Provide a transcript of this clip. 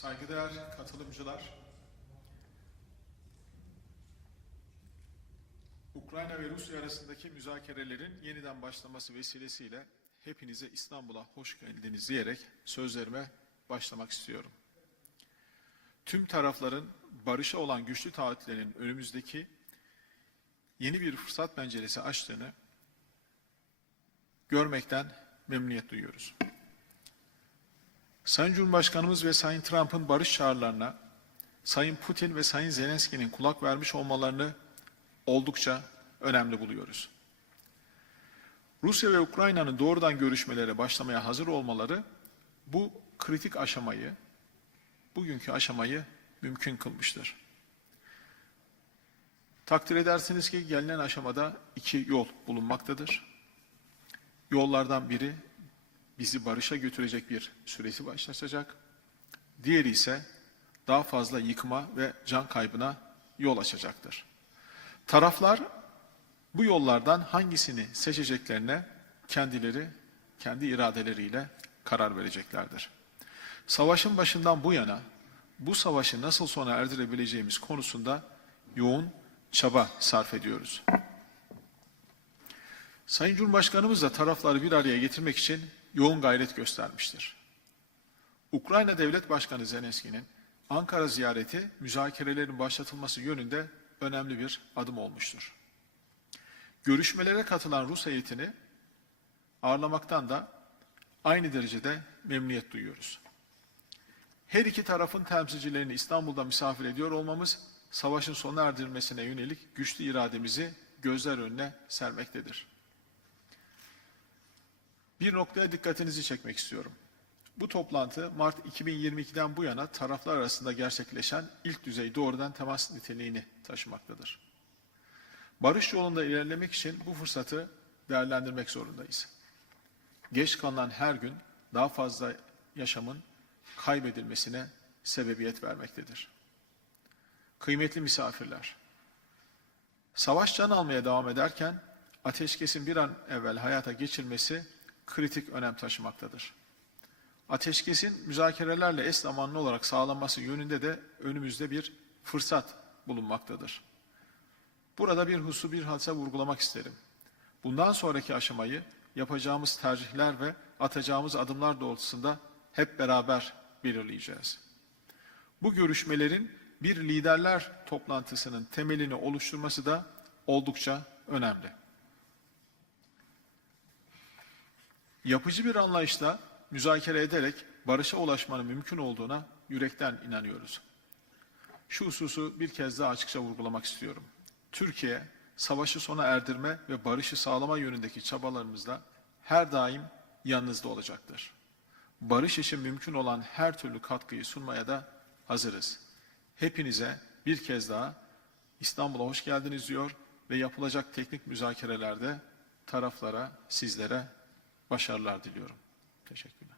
Saygıdeğer katılımcılar, Ukrayna ve Rusya arasındaki müzakerelerin yeniden başlaması vesilesiyle hepinize İstanbul'a hoş geldiniz diyerek sözlerime başlamak istiyorum. Tüm tarafların barışa olan güçlü taahhütlerinin önümüzdeki yeni bir fırsat penceresi açtığını görmekten memnuniyet duyuyoruz. Sayın Cumhurbaşkanımız ve Sayın Trump'ın barış çağrılarına Sayın Putin ve Sayın Zelenski'nin kulak vermiş olmalarını oldukça önemli buluyoruz. Rusya ve Ukrayna'nın doğrudan görüşmelere başlamaya hazır olmaları bu kritik aşamayı, bugünkü aşamayı mümkün kılmıştır. Takdir edersiniz ki gelinen aşamada iki yol bulunmaktadır. Yollardan biri bizi barışa götürecek bir süreci başlatacak. Diğeri ise daha fazla yıkıma ve can kaybına yol açacaktır. Taraflar bu yollardan hangisini seçeceklerine kendileri kendi iradeleriyle karar vereceklerdir. Savaşın başından bu yana bu savaşı nasıl sona erdirebileceğimiz konusunda yoğun çaba sarf ediyoruz. Sayın Cumhurbaşkanımız da tarafları bir araya getirmek için yoğun gayret göstermiştir. Ukrayna Devlet Başkanı Zelenski'nin Ankara ziyareti müzakerelerin başlatılması yönünde önemli bir adım olmuştur. Görüşmelere katılan Rus heyetini ağırlamaktan da aynı derecede memnuniyet duyuyoruz. Her iki tarafın temsilcilerini İstanbul'da misafir ediyor olmamız savaşın sona erdirilmesine yönelik güçlü irademizi gözler önüne sermektedir. Bir noktaya dikkatinizi çekmek istiyorum. Bu toplantı Mart 2022'den bu yana taraflar arasında gerçekleşen ilk düzey doğrudan temas niteliğini taşımaktadır. Barış yolunda ilerlemek için bu fırsatı değerlendirmek zorundayız. Geç kalınan her gün daha fazla yaşamın kaybedilmesine sebebiyet vermektedir. Kıymetli misafirler, savaş can almaya devam ederken ateşkesin bir an evvel hayata geçirmesi kritik önem taşımaktadır. Ateşkesin müzakerelerle eş zamanlı olarak sağlanması yönünde de önümüzde bir fırsat bulunmaktadır. Burada bir husu bir hadise vurgulamak isterim. Bundan sonraki aşamayı yapacağımız tercihler ve atacağımız adımlar doğrultusunda hep beraber belirleyeceğiz. Bu görüşmelerin bir liderler toplantısının temelini oluşturması da oldukça önemli. Yapıcı bir anlayışla müzakere ederek barışa ulaşmanın mümkün olduğuna yürekten inanıyoruz. Şu hususu bir kez daha açıkça vurgulamak istiyorum. Türkiye, savaşı sona erdirme ve barışı sağlama yönündeki çabalarımızda her daim yanınızda olacaktır. Barış için mümkün olan her türlü katkıyı sunmaya da hazırız. Hepinize bir kez daha İstanbul'a hoş geldiniz diyor ve yapılacak teknik müzakerelerde taraflara, sizlere başarılar diliyorum. Teşekkürler.